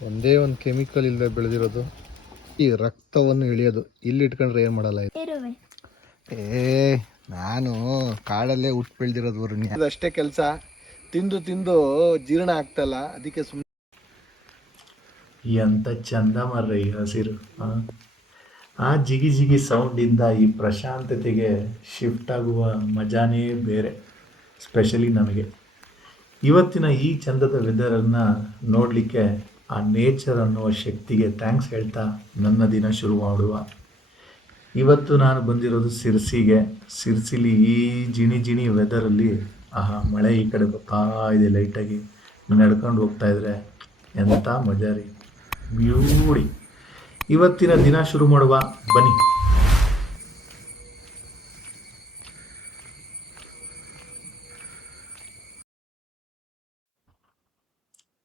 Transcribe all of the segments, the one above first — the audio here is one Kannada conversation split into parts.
ಒಂದೇ ಒಂದು ಕೆಮಿಕಲ್ ಇಲ್ಲದೆ ಬೆಳೆದಿರೋದು. ಈ ರಕ್ತವನ್ನು ಇಳಿಯೋದು. ಇಲ್ಲಿ ಇಟ್ಕೊಂಡ್ರೆ ಏನು ಮಾಡಲ್ಲ ಇದು? ಏ ನಾನು ಕಾಡಲ್ಲೇ ಹುಟ್ಟು ಬೆಳೆದಿರೋದು ಅಷ್ಟೇ ಅದಷ್ಟೇ ಕೆಲಸ. ತಿಂದು ತಿಂದು ಜೀರ್ಣ ಆಗ್ತಲ್ಲ ಅದಕ್ಕೆ ಸುಮ್ಮನೆ ಎಂತ ಚಂದ ಮರ್ರೆ ಈ ಹಸಿರು ಆ? ಆ ಜಿಗಿ ಜಿಗಿ ಸೌಂಡಿಂದ ಈ ಪ್ರಶಾಂತತೆಗೆ ಶಿಫ್ಟ್ ಆಗುವ ಮಜಾನೇ ಬೇರೆ ಸ್ಪೆಷಲಿ ನಮಗೆ. ಇವತ್ತಿನ ಈ ಚಂದದ ವೆದರನ್ನು ನೋಡಲಿಕ್ಕೆ ಆ ನೇಚರ್ ಅನ್ನುವ ಶಕ್ತಿಗೆ ಥ್ಯಾಂಕ್ಸ್ ಹೇಳ್ತಾ ನನ್ನ ದಿನ ಶುರು ಮಾಡುವ. ಇವತ್ತು ನಾನು ಬಂದಿರೋದು ಸಿರ್ಸಿಗೆ. ಸಿರ್ಸಿಲಿ ಈ ಜಿಣಿ ಜಿಣಿ ವೆದರಲ್ಲಿ ಆಹಾ, ಮಳೆ ಈ ಕಡೆ ಬರ್ತಾ ಇದೆ ಲೈಟಾಗಿ ನಡ್ಕೊಂಡು ಹೋಗ್ತಾ ಇದ್ರೆ ಎಂಥ ಮಜಾ ರೀ. ಬ್ಯೂಟಿ. ಇವತ್ತಿನ ದಿನ ಶುರು ಮಾಡುವ. ಬನ್ನಿ.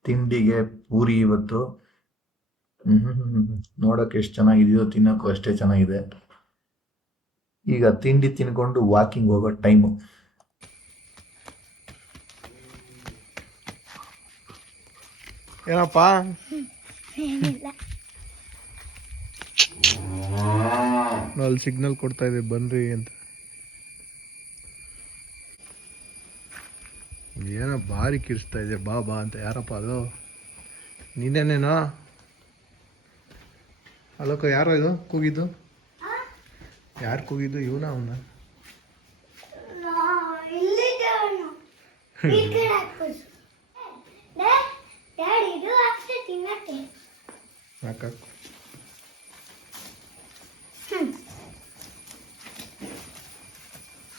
ತಿಂಡಿಗೆ ಪೂರಿ ಇವತ್ತು. ನೋಡೋಕೆ ಎಷ್ಟು ಚೆನ್ನಾಗಿದೆಯೋ ತಿನ್ನೋಕ್ಕೂ ಅಷ್ಟೇ ಚೆನ್ನಾಗಿದೆ. ಈಗ ತಿಂಡಿ ತಿನ್ಕೊಂಡು ವಾಕಿಂಗ್ ಹೋಗೋ ಟೈಮು ಏನಪ್ಪ? ಅಲ್ಲಿ ಸಿಗ್ನಲ್ ಕೊಡ್ತಾ ಇದೆ ಬನ್ರಿ ಅಂತ. ಏನೋ ಭಾರಿ ಕಿರಿಸ್ತಾ ಇದೆ, ಬಾ ಬಾ ಅಂತ. ಯಾರಪ್ಪ ಅದು? ನೀನೇನೇನೋ ಅಲೋಕ, ಯಾರೋ ಇದು? ಕೂಗಿದ್ದು? ಯಾರು ಕೂಗಿದ್ದು? ಇವನ ಅವನ?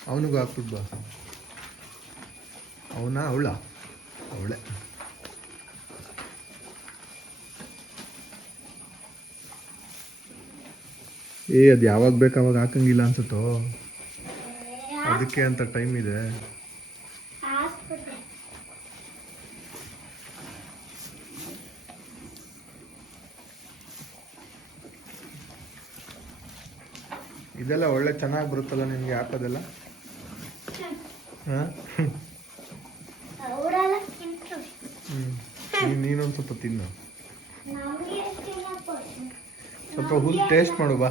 ಅವನಿಗೂ ಹಾಕ್ಬಿಟ್ಟು ಬಾ. ಅವನ? ಅವಳ? ಅವಳೆ. ಏ ಅದು ಯಾವಾಗ ಬೇಕು ಅವಾಗ ಹಾಕಂಗಿಲ್ಲ ಅನ್ಸುತ್ತೋ? ಅದಕ್ಕೆ ಅಂತ ಟೈಮ್ ಇದೆ. ಇದೆಲ್ಲ ಒಳ್ಳೆ ಚೆನ್ನಾಗಿ ಬರುತ್ತಲ್ಲ ನಿಮಗೆ ಹಾಕೋದೆಲ್ಲ ಹಾಂ? ನೀನೊಂದು ಸ್ವಲ್ಪ ತಿನ್ನು. ನಮಗೆ ತಿನ್ನಕ್ಕೆ ಸ್ವಲ್ಪ ಹುಲ್ ಟೇಸ್ಟ್ ಮಾಡು ಬಾ.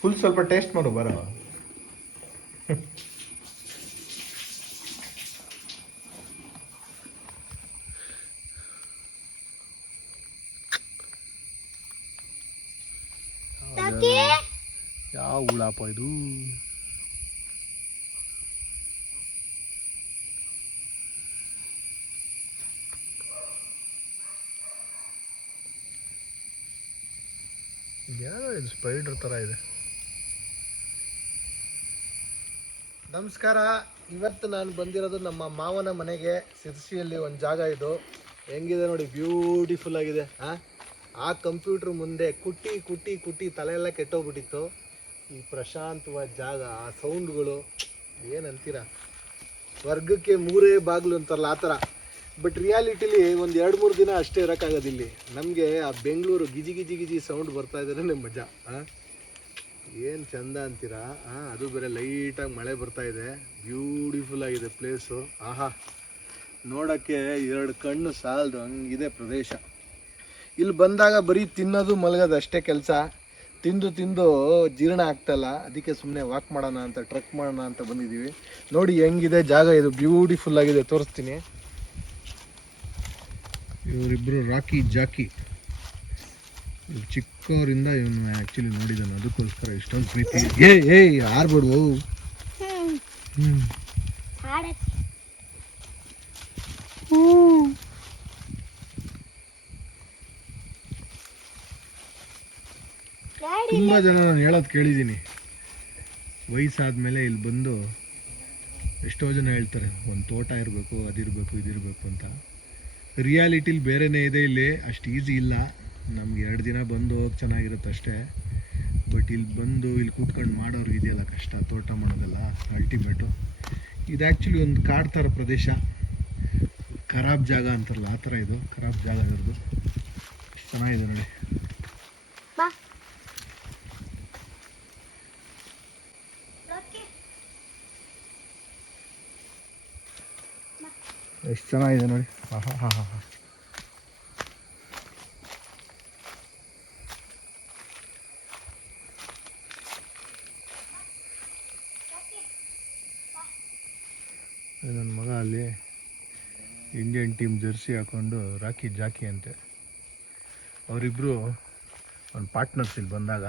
ಫುಲ್ ಸ್ವಲ್ಪ ಟೇಸ್ಟ್ ಮಾಡು ಬರ ಯಾವ ಹುಳಪ್ಪ ಇದು ಏನೋ ಇದು ಸ್ಪೈಡರ್ ಥರ ಇದೆ. ನಮಸ್ಕಾರ. ಇವತ್ತು ನಾನು ಬಂದಿರೋದು ನಮ್ಮ ಮಾವನ ಮನೆಗೆ. ಸಿರ್ಸಿಯಲ್ಲಿ ಒಂದು ಜಾಗ ಇದು. ಹೆಂಗಿದೆ ನೋಡಿ ಬ್ಯೂಟಿಫುಲ್ ಆಗಿದೆ ಆ ಕಂಪ್ಯೂಟ್ರ್ ಮುಂದೆ ಕುಟ್ಟಿ ಕುಟ್ಟಿ ಕುಟ್ಟಿ ತಲೆ ಎಲ್ಲ ಕೆಟ್ಟೋಗ್ಬಿಟ್ಟಿತ್ತು. ಈ ಪ್ರಶಾಂತವಾದ ಜಾಗ, ಆ ಸೌಂಡ್ಗಳು ಏನಂತೀರ? ವರ್ಗಕ್ಕೆ ಮೂರೇ ಬಾಗಿಲು ಅಂತಾರಲ್ಲ, ಆ ಥರ ಬಟ್ ರಿಯಾಲಿಟಿಲಿ ಒಂದು ಎರಡು, ಮೂರು ದಿನ ಅಷ್ಟೇ ಇರೋಕ್ಕಾಗೋದಿಲ್ಲಿ ನಮಗೆ ಆ ಬೆಂಗಳೂರು ಗಿಜಿ ಗಿಜಿ ಗಿಜಿ ಸೌಂಡ್ ಬರ್ತಾ ಇದ್ರೆ ಮಜಾ. ಹಾಂ ಏನು ಚಂದ ಅಂತೀರಾ? ಹಾಂ ಅದು ಬೇರೆ ಲೈಟಾಗಿ ಮಳೆ ಬರ್ತಾ ಇದೆ. ಬ್ಯೂಟಿಫುಲ್ ಆಗಿದೆ ಪ್ಲೇಸು ಆಹಾ. ನೋಡೋಕ್ಕೆ ಎರಡು ಕಣ್ಣು ಸಾಲದು ಹಂಗಿದೆ ಪ್ರದೇಶ. ಇಲ್ಲಿ ಬಂದಾಗ ಬರೀ ತಿನ್ನೋದು, ಮಲಗೋದು ಅಷ್ಟೇ ಕೆಲಸ. ತಿಂದು ತಿಂದು ಜೀರ್ಣ ಆಗ್ತಲ್ಲ. ಅದಕ್ಕೆ ಸುಮ್ಮನೆ ವಾಕ್ ಮಾಡೋಣ ಅಂತ ಟ್ರಕ್ ಮಾಡೋಣ ಅಂತ ಬಂದಿದ್ದೀವಿ. ನೋಡಿ ಹೆಂಗಿದೆ ಜಾಗ ಇದು. ಬ್ಯೂಟಿಫುಲ್ ಆಗಿದೆ. ತೋರಿಸ್ತೀನಿ. ಇವರಿಬ್ಬರು ರಾಕಿ ಜಾಕಿ. ಚಿಕ್ಕವರಿಂದ ಇವನು ಆ್ಯಕ್ಚುಲಿ ನೋಡಿದ್ದಾನೆ. ಅದಕ್ಕೋಸ್ಕರ ಇಷ್ಟೊಂದು ಪ್ರೀತಿ. ಏ ಏ ಆರ್ಬಿಡು ಹಾಡಕ್ಕೆ ಡ್ಯಾಡಿ ತುಂಬ ಜನ ನಾನು ಹೇಳೋದು ಕೇಳಿದ್ದೀನಿ. ವಯಸ್ಸಾದ್ಮೇಲೆ ಇಲ್ಲಿ ಬಂದು ಎಷ್ಟೋ ಜನ ಹೇಳ್ತಾರೆ, ಒಂದು ತೋಟ ಇರಬೇಕು, ಅದಿರಬೇಕು, ಇದಿರಬೇಕು ಅಂತ. ರಿಯಾಲಿಟಿಲಿ ಬೇರೆನೇ ಇದೆ ಇಲ್ಲಿ ಅಷ್ಟು ಈಸಿ ಇಲ್ಲ. ನಮ್ಗೆ ಎರಡು ದಿನ ಬಂದು ಹೋಗಿ ಚೆನ್ನಾಗಿರುತ್ತೆ ಅಷ್ಟೇ. ಬಟ್ ಇಲ್ಲಿ ಬಂದು ಇಲ್ಲಿ ಕೂತ್ಕೊಂಡು ಮಾಡೋರು ಇದೆಯಲ್ಲ ಕಷ್ಟ ತೋಟ ಮಾಡೋದೆಲ್ಲ ಅಲ್ಟಿಮೇಟು ಇದು ಆ್ಯಕ್ಚುಲಿ ಒಂದು ಕಾಡು ಥರ ಪ್ರದೇಶ. ಖರಾಬ್ ಜಾಗ ಅಂತಾರಲ್ಲ ಆ ಥರ ಇದು. ಖರಾಬ್ ಜಾಗ ಇರೋದು. ಚೆನ್ನಾಗಿದೆ ನೋಡಿ. ಎಷ್ಟು ಚೆನ್ನಾಗಿದೆ ನೋಡಿ. ಹಾಂ ಹಾಂ ಹಾಂ ಹಾಂ ನನ್ನ ಮಗ ಅಲ್ಲಿ ಇಂಡಿಯನ್ ಟೀಮ್ ಜರ್ಸಿ ಹಾಕೊಂಡು ರಾಕಿ ಜಾಕಿ ಅಂತೆ. ಅವರಿಬ್ಬರು ಒಂದು ಪಾರ್ಟ್ನರ್ಸ್ ಇಲ್ಲಿ ಬಂದಾಗ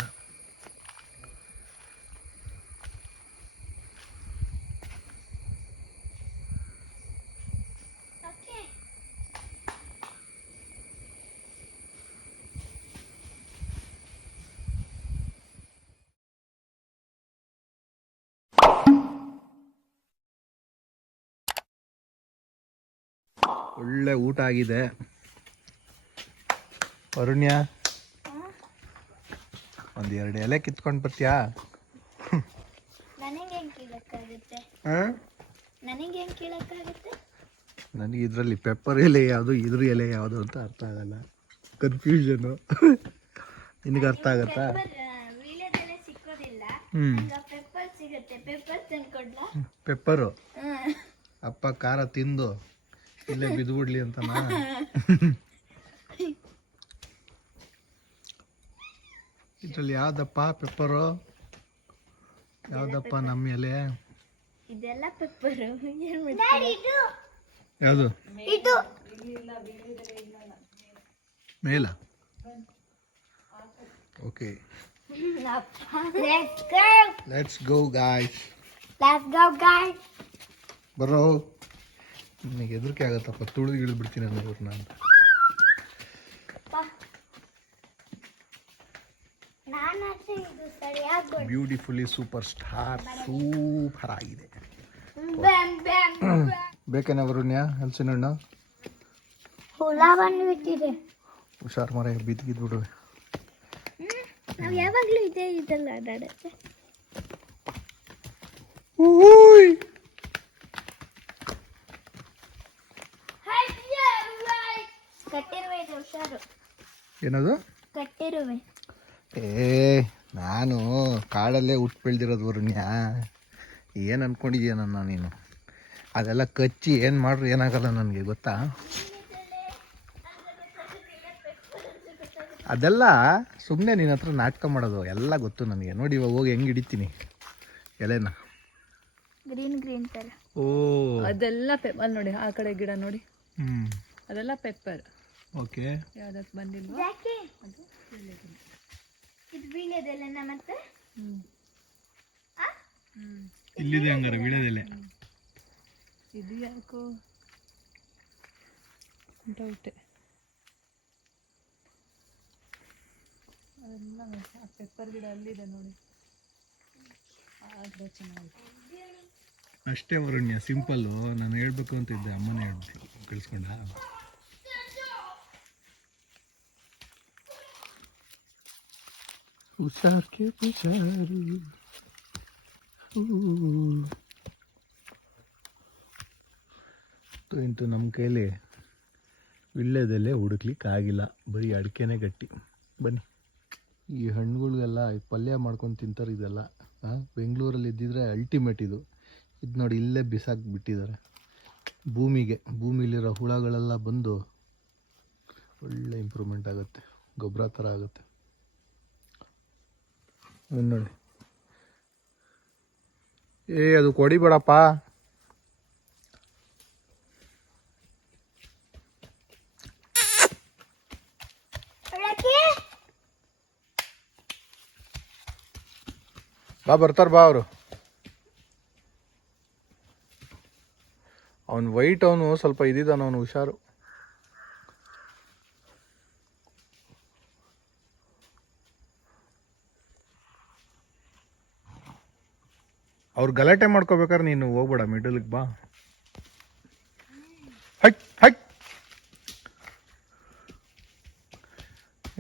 ಊಟ ಆಗಿದೆ. ಅರುಣ್ಯ ಒಂದು ಎರಡು ಎಲೆ ಕಿತ್ಕೊಂಡು ಬರ್ತೀಯಾ? ನನಗೆ ಇದರಲ್ಲಿ ಪೆಪ್ಪರ್ ಎಲೆ ಯಾವುದು ಇದ್ರ ಎಲೆ ಯಾವುದು ಅಂತ ಅರ್ಥ ಆಗಲ್ಲ. ಕನ್ಫ್ಯೂಷನು ನಿನಗೆ ಅರ್ಥ ಆಗತ್ತಾ? ಪೆಪ್ಪರು ಅಪ್ಪ ಖಾರ ತಿಂದು. ಇಲ್ಲೇ ಬಿದ್ಬಿಡ್ಲಿ ಅಂತನಾ? ಇದ್ರಲ್ಲಿ ಯಾವ್ದಪ್ಪ ಪೆಪ್ಪರು? ಯಾವ್ದಪ್ಪ ನಮ್ಮ ಎಲೆ? ಇದೆಲ್ಲ ಪೆಪ್ಪರ್. ಏನ್ ಮಾಡ್ತಾರೆ? ಯಾವುದು? ಇದು. ಮೇಲ? Okay. Let's go guys Let's go guys ಬರೋ ನಿನಗೆ ಹೆದರಿಕೆ ಆಗತ್ತಪ್ಪ ತುಳಿದು ಇಳಿದು ಬಿಡ್ತೀನಿ ಅನ್ನೋರ್ನ ಅಂತ. ಬ್ಯೂಟಿಫುಲ್ಲಿ ಸೂಪರ್ ಸ್ಟಾರ್ ಸೂಪರ್ ಆಗಿದೆ. ಬೇಕೇನೆ ವರುಣ್ಯ ಹಲಸಿನ ಹಣ್ಣು? ಹುಷಾರ್ ಮರ ಬಿದ್ದಿದ್ಬಿಡು ನಾವು ಯಾವಾಗಲೂ ಇದೇ ಇದೆಲ್ಲ ಆಡಾಡುತ್ತೆ ಕಟ್ಟಿರುವೆ ಇದು ಹುಷಾರು ಏನದು? ಕಟ್ಟಿರುವೆ. ಏ ನಾನು ಕಾಡಲ್ಲೇ ಹುಟ್ಟು ಬೆಳೆದಿರೋದು ವರುಣ್ಯ. ಏನು ಅನ್ಕೊಂಡಿದ್ಯ ನನ್ನ ನೀನು? ಅದೆಲ್ಲ ಕಚ್ಚಿ ಏನು ಮಾಡ್ರು ಏನಾಗಲ್ಲ ನನಗೆ ಗೊತ್ತಾ? ಅದೆಲ್ಲ ಸುಮ್ಮನೆ ನಿನ್ನ ಹತ್ರ ನಾಟಕ ಮಾಡೋದು ಎಲ್ಲ ಗೊತ್ತು ನನಗೆ. ನೋಡಿ ಇವಾಗ ಹೋಗಿ ಹೆಂಗೆ ಹಿಡಿತೀನಿ. ಎಲೆನ. ಗ್ರೀನ್ ಗ್ರೀನ್ ತರ ಓ. ಅದೆಲ್ಲ ಪೆಪ್ಪರ್ ನೋಡಿ ಆ ಕಡೆ ಗಿಡ ನೋಡಿ. ಹ್ಞೂ ಅದೆಲ್ಲ ಪೆಪ್ಪರ್. ಓಕೆ. ಯಾವ್ದಕ್ಕೆ ಬಂದಿಲ್ಲ ಯಾಕೆ ಇದು ಬೀಳೋದೆಲ್ಲ ಮತ್ತೆ? ಹ್ಮ್. ಆ? ಇಲ್ಲಿದೆ ಹಂಗಾರೆ ಬೀಳೋದೆಲೆ ಇದು ಯಾಕೋ? ಡೌಟೆ ಅದೆಲ್ಲ ಆ ಪೆಪ್ಪರ್ ಗಿಡ ಅಲ್ಲಿದೆ ನೋಡಿ. ಆ ಗಿಡ ಚೆನ್ನಾಗಿದೆ ಅಷ್ಟೇ ವರುಣ್ಯ ಸಿಂಪಲ್ಲು. ನಾನು ಹೇಳ್ಬೇಕು ಅಂತಿದ್ದೆ ಅಮ್ಮನೇ ಹೇಳ್ಬಿಟ್ಟು ಕಳಿಸ್ಕೊಂಡ? ಹುಷಾರ್ಕೆ ಹುಷಾರು ಇಂತು ನಮ್ಮ ಕೈಲಿ ವಿಳ್ಳೆದೆಲೆ ಹುಡುಕ್ಲಿಕ್ಕೆ ಆಗಿಲ್ಲ ಬರೀ ಅಡಿಕೆನೇ ಗಟ್ಟಿ. ಬನ್ನಿ. ಈ ಹಣ್ಣುಗಳಿಗೆಲ್ಲ ಪಲ್ಯ ಮಾಡ್ಕೊಂಡು ತಿಂತಾರೆ ಇದೆಲ್ಲ. ಬೆಂಗಳೂರಲ್ಲಿ ಇದ್ದಿದ್ರೆ ಅಲ್ಟಿಮೇಟ್ ಇದು. ಇದು ನೋಡಿ ಇಲ್ಲೇ ಬಿಸಾಕಿ ಬಿಟ್ಟಿದ್ದಾರೆ ಭೂಮಿಗೆ ಭೂಮಿಲಿರೋ ಹುಳಗಳೆಲ್ಲ ಬಂದು ಒಳ್ಳೆ ಇಂಪ್ರೂವ್ಮೆಂಟ್ ಆಗುತ್ತೆ. ಗೊಬ್ಬರ ಥರ ಆಗುತ್ತೆ. ಇದ್ ಏ ಅದು ಕೊಡಿಬೇಡಪ್ಪ ಬಾ ಬರ್ತಾರೆ ಬಾ ಅವರು. ಅವನು ವೈಟ್ ಅವನು ಸ್ವಲ್ಪ ಇದಿದ್ದಾನ ಅವನು ಹುಷಾರು. ಅವ್ರು ಗಲಾಟೆ ಮಾಡ್ಕೋಬೇಕಾದ್ರೆ ನೀನು ಹೋಗ್ಬೇಡ, ಮಿಡಲ್ಗೆ ಬಾ. ಹೈ ಹಟ್.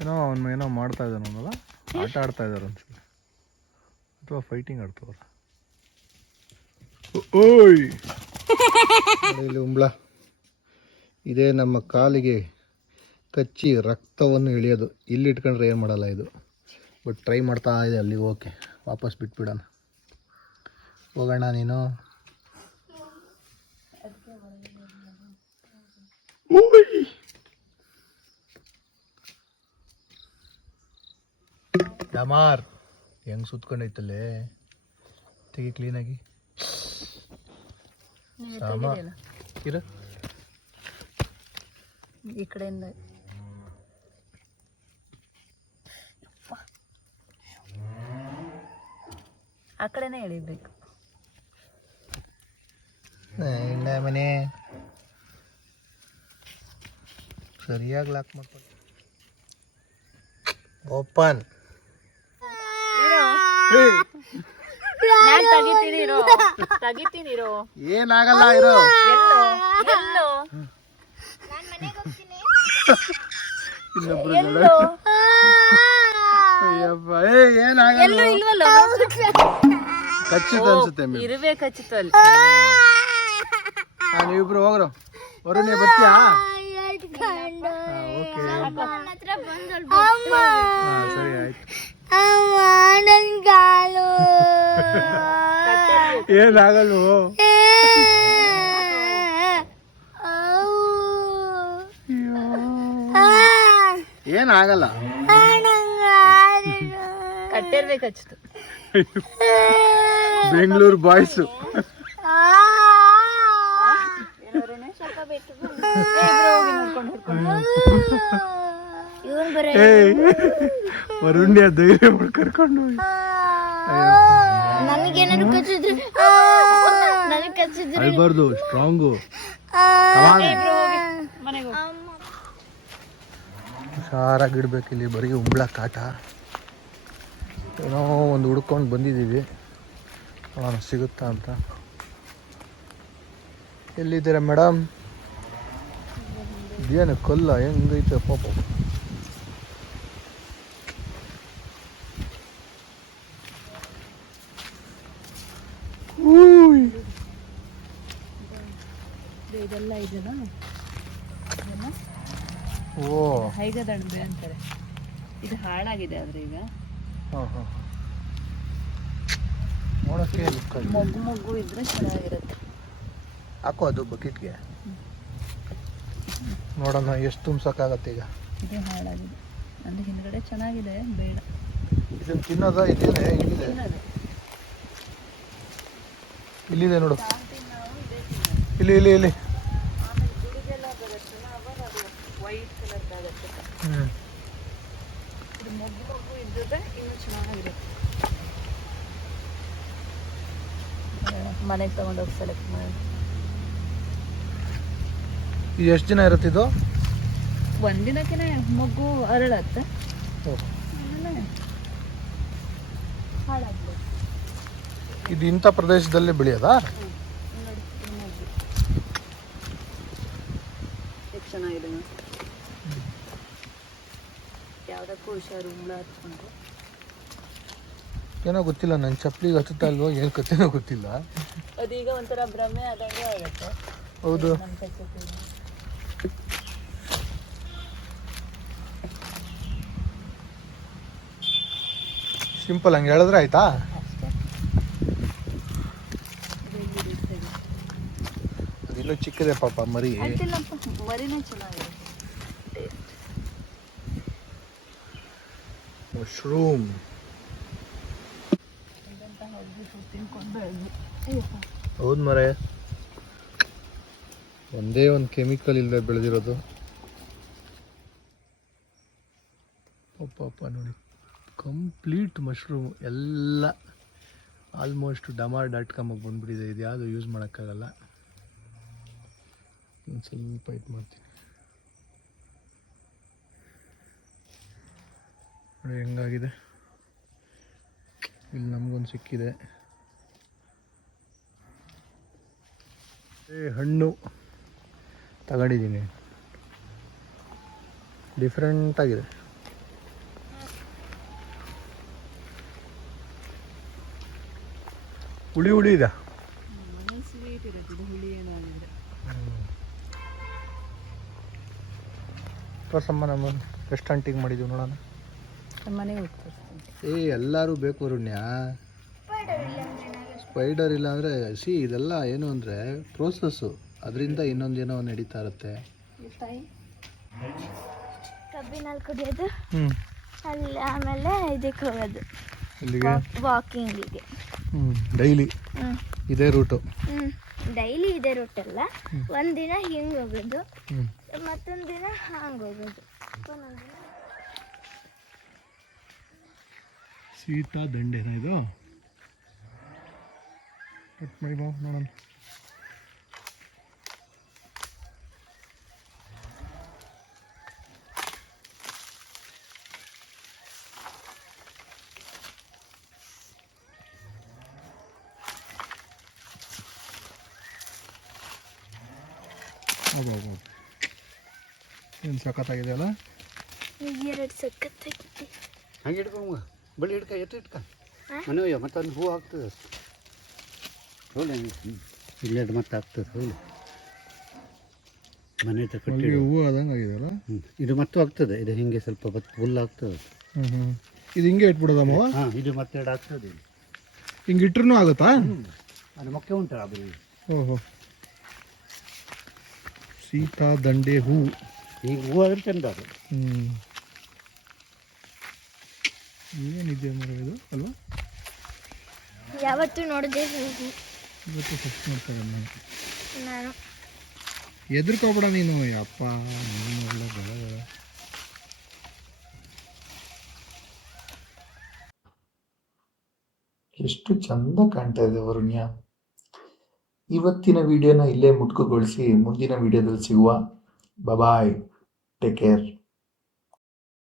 ಏನೋ ಅವನು ಏನೋ ಮಾಡ್ತಾ ಇದ್ದಾನಲ್ಲ ಆಟ ಆಡ್ತಾ ಇದ್ದಾರೆ ಅನ್ಸುತ್ತೆ. ಅಥವಾ ಫೈಟಿಂಗ್ ಆಡ್ತವ್ರ. ಓಯ್. ಇಲ್ಲಿ ಉಂಬ್ಳ. ಇದೇ ನಮ್ಮ ಕಾಲಿಗೆ ಕಚ್ಚಿ ರಕ್ತವನ್ನು ಇಳಿಯೋದು. ಇಲ್ಲಿ ಇಟ್ಕೊಂಡ್ರೆ ಏನು ಮಾಡಲ್ಲ ಇದು. ಬಟ್ ಟ್ರೈ ಮಾಡ್ತಾ ಇದೆ, ಅಲ್ಲಿಗೆ ಓಕೆ ವಾಪಸ್ ಬಿಟ್ಬಿಡೋಣ. ಹೋಗೋಣ ನೀನು. ಡಮಾರ್ ಹೆಂಗ್ ಸುತ್ಕೊಂಡೈತಲ್ಲೇ? ತೆಗಿ ಕ್ಲೀನಾಗಿ. ಇರು. ಈ ಕಡೆಯಿಂದ. ಆ ಕಡೆನೇ ಎಳಿಬೇಕು. ಇಲ್ಲ ಮನೆ ಸರಿಯಾಗಿ ಲಾಕ್ ಮಾಡ್ಕೊಂಡು ಓಪನ್. ಏನಾಗಲ್ಲ ಇರೋ. ತೆಗಿತೀನಿ ಇರೋ. ಏನಾಗಲ್ಲ ಇರು. ಎಲ್ಲೋ ಎಲ್ಲೋ. ಇನ್ನೊಬ್ರು ಎಲ್ಲೋ. ಅಯ್ಯಪ್ಪ ಏ ಏನಾಗಲ್ಲ. ಇಲ್ವಲ್ಲ? ಕಚ್ಚಿತ ಅನ್ಸುತ್ತೆ ಇರುವೆ ಇರ್ಬೇಕು ಹಚ್ಚಿತ್ತು ಅಲ್ಲಿ ಹಾ ನೀವಿಬ್ರು ಹೋಗ್ರು. ವರುಣ್ ಬರ್ತೀಯಾ? ಓಕೆ. ಹಾ ಸರಿ ಆಯ್ತು. ಏನಾಗಲ್ವೋ ಏನಾಗಲ್ಲ ಕಟ್ಟಿರ್ಬೇಕು ಬೆಂಗಳೂರು ಬಾಯ್ಸು. ವರುಣ್ಯ ಧೈರ್ಯ ಮಾಡಿ ಕರ್ಕೊಂಡು ಹೋಗಿ. ನನಗೇನಾದ್ರು ಕಚ್ಚಿದ್ರೆ? ನನಗೆ ಕಚ್ಚಿದ್ರೆ ಅಳ್ಬಾರ್ದು ಸ್ಟ್ರಾಂಗು. ಇಲ್ಲಿ ಬರೀ ಉಂಬ್ಳ ಕಾಟ ಏನೋ ಒಂದು ಹುಡ್ಕೊಂಡು ಬಂದಿದ್ದೀವಿ ಸಿಗುತ್ತಾ ಅಂತ. ಎಲ್ಲಿದ್ದೀರಾ ಮೇಡಮ್? ಇದೇನು ಕಲ್ಲ ಹೆಂಗೈತೆ ಪಾಪ. ಇದೆಲ್ಲ ಇದೆನಾ ಓ ಹೈಗದಣಬೆ ಅಂತಾರೆ ಇದು ಹಾಳಾಗಿದೆ ಆದ್ರೆ ಈಗ. ಮೊಗ್ಗು ಮೊಗ್ಗು ಇದ್ರೆ ಚೆನ್ನಾಗಿರುತ್ತೆ ಹಾಕೋ ಅದು ಬಕೆಟ್ಗೆ ನೋಡೋಣ ಎಷ್ಟು ತುಂಬ್ಸೋಕ್ಕಾಗತ್ತೆ ಈಗ? ಇದು ಹಾಳಾಗಿದೆ. ಅಲ್ಲಿ ಹಿಂದ್ಗಡೆ ಚೆನ್ನಾಗಿದೆ ಬೇಡ. ಇದನ್ನು ತಿನ್ನೋದ ಇದೇನೆ? ಇಲ್ಲಿದೆ. ಇಲ್ಲಿದೆ ನೋಡು. ಇಲ್ಲಿ ಇಲ್ಲಿ ಇಲ್ಲಿ. ಆಮೇಲೆ ಗುಡಿಗೆಲ್ಲ ಬರುತ್ತಲ್ಲ ಅವಾಗ ಅದು ವೈಟ್ ಕಲರ್ದಾಗತ್ತೆ ಹ್ಮ್. ಇದು ಮೊಗ್ಗು ಮೊಗ್ಗು ಇದ್ದರೆ ಇನ್ನೂ ಚೆನ್ನಾಗಿರುತ್ತೆ. ಮನೆಗೆ ತಗೊಂಡೋಗಿ ಸೆಲೆಕ್ಟ್ ಮಾಡಿ. ಎಷ್ಟು ದಿನ ಇರುತ್ತೆ ಇದು? ಒಂದಿನಕ್ಕೆ ಮಗು ಅರಳತ್ತೆ. ಇದು ಇಂಥ ಪ್ರದೇಶದಲ್ಲಿ ಬೆಳೆಯೋದಾ? ಚೆನ್ನಾಗಿದೆ ಯಾವುದಕ್ಕೂ ಹುಷಾರು ಹುಳ ಹಚ್ಕೊಂಡು ಏನೋ ಗೊತ್ತಿಲ್ಲ ನನ್ನ ಚಪ್ಪಲಿಗೆ ಹತ್ತುತ್ತಾ ಇಲ್ವೋ ಏನು ಕಥೆನೋ ಗೊತ್ತಿಲ್ಲ. ಅದೀಗ ಒಂಥರ ಭ್ರಮೆ ಆದಂಗೆ ಆಗುತ್ತೆ. ಹೌದು. ಸಿಂಪಲ್ ಹಂಗೆ ಹೇಳಿದ್ರೆ ಆಯ್ತಾ? ಅಷ್ಟೇ ಅದು ಇನ್ನೂ ಚಿಕ್ಕದೆ ಪಾಪ ಮರಿ. ಮಶ್ರೂಮ್. ಹೌದು ಮರೆ. ಒಂದೇ ಒಂದು ಕೆಮಿಕಲ್ ಇಲ್ಲದೆ ಬೆಳೆದಿರೋದು. ಪಾಪ ನೋಡಿ. ಕಂಪ್ಲೀಟ್ ಮಶ್ರೂಮ್ ಎಲ್ಲ ಆಲ್ಮೋಸ್ಟ್ ಡಮಾರ್ ಡಾಟ್ ಕಾಮಾಗಿ ಬಂದ್ಬಿಟ್ಟಿದೆ. ಇದು ಯಾವುದು ಯೂಸ್ ಮಾಡೋಕ್ಕಾಗಲ್ಲ. ಒಂದು ಸ್ವಲ್ಪ ಇದು ಮಾಡ್ತೀನಿ. ನೋಡಿ ಹೆಂಗಾಗಿದೆ. ಇಲ್ಲಿ ನಮಗೊಂದು ಸಿಕ್ಕಿದೆ. ಹಣ್ಣು. ತಗೊಂಡಿದ್ದೀನಿ. ಡಿಫ್ರೆಂಟ್ ಹುಳಿ ಹುಳಿ ಇದೆ. ಸ್ವೀಟ್ ಇರುತ್ತೆ ಇದು ಹುಳಿ ಏನಾಗಿದೆ ತೋರ್ಸಮ್ಮ ನಮ್ಮ ರೆಸ್ಟೋರೆಂಟಿಗೆ ಮಾಡಿದ್ದೀವಿ ನೋಡೋಣ. ಏ ಎಲ್ಲರೂ ಬೇಕು ಅರುಣ್ಯ. ಸ್ಪೈಡರ್ ಇಲ್ಲ ಅಂದರೆ ಸಿ ಇದೆಲ್ಲ ಏನು ಅಂದರೆ ಪ್ರೋಸೆಸ್ಸು ಅದರಿಂದ ಇನ್ನೊಂದು ಏನೋ ನಡೀತಾ ಇರುತ್ತೆ. ಕಬ್ಬಿನಲ್ಲಿ ಕುಡಿಯೋದು ಹ್ಞೂ ಅಲ್ಲಿ ಆಮೇಲೆ ಇದಕ್ಕೆ ಹೋಗೋದು. ಇಲ್ಲಿಗೆ ವಾಕಿಂಗಿಗೆ ಡೈಲಿ ಇದೇ ರೂಟು ಡೈಲಿ ಇದೇ ರೂಟ್ ಅಲ್ಲ. ಒಂದಿನ ಹಿಂಗೆ ಹೋಗೋದು. ಮತ್ತೊಂದು ದಿನ ಹಂಗೆ ಹೋಗೋದು. ಸೀತಾ ದಂಡೆನ ಇದು? ಕಟ್ ಮಾಡಿ ಬಾ ನೋಡೋಣ. ಏನು ಸಖತ್ತಾಗಿದೆ ಅಲ್ಲ ಎರಡು ಸಖತ್ತಾಗಿದೆ. ಹಂಗೆ ಹಿಡ್ಕೊಂಬ ಬಳಿ ಹಿಡ್ಕ ಎತ್ತು ಇಟ್ಕ? ಮನೆಯ ಮತ್ತೆ ಅಲ್ಲಿ ಹೂ ಆಗ್ತದೆ ಹೋಗಿ. ಇಲ್ಲೇ ಮತ್ತೆ ಆಗ್ತದೆ ಹೋಗಿ ಮನೆ ಹತ್ರ ಕಟ್ಟಿ ಹೂ ಹೂವು ಆದಂಗೆ ಆಗಿದೆಯಲ್ಲ? ಹ್ಞೂ ಇದು ಮತ್ತೂ ಆಗ್ತದೆ ಇದು ಹಿಂಗೆ ಸ್ವಲ್ಪ ಬತ್ ಹುಲ್ಲು ಆಗ್ತದೆ. ಹ್ಞೂ ಹ್ಞೂ ಇದು ಹಿಂಗೆ ಇಟ್ಬಿಡೋದಮ್ಮ ಹಾಂ ಇದು ಮತ್ತೆ ಎರಡು ಆಗ್ತದೆ ಹಿಂಗೆ ಇಟ್ರೂ ಆಗುತ್ತಾ? ಅದು ಮೊಕ್ಕೆ ಉಂಟಲ್ಲ ಅದು. ಓಹೋ. ಸೀತಾ ದಂಡೆ ಹೂ. ಈಗ ಹೂ ಆದ್ರೆ ಚಂದ ಅದು. ಹ್ಞೂ ಏನಿದೆ ಮರ ಇದು? ಅಲ್ವಾ? ಯಾವತ್ತು ನೋಡಿದೆ ಇವತ್ತು ಫಸ್ಟ್ ನೋಡ್ತಾರೆ ನಾನು. ನಾನು. ಎದುರ್ಕೋಬೇಡ ನೀನು ಯಪ್ಪ ನೀನು ಬೆಳೆ ಎಷ್ಟು ಚಂದ ಕಾಣ್ತಾ ಇದೆ ವರುಣ್ಯ. ಇವತ್ತಿನ ವಿಡಿಯೋನ ಇಲ್ಲೇ ಮುಟ್ಕುಗೊಳಿಸಿ ಮುಂದಿನ ವಿಡಿಯೋದಲ್ಲಿ ಸಿಗುವ. ಬಬಾಯ್ Tequer.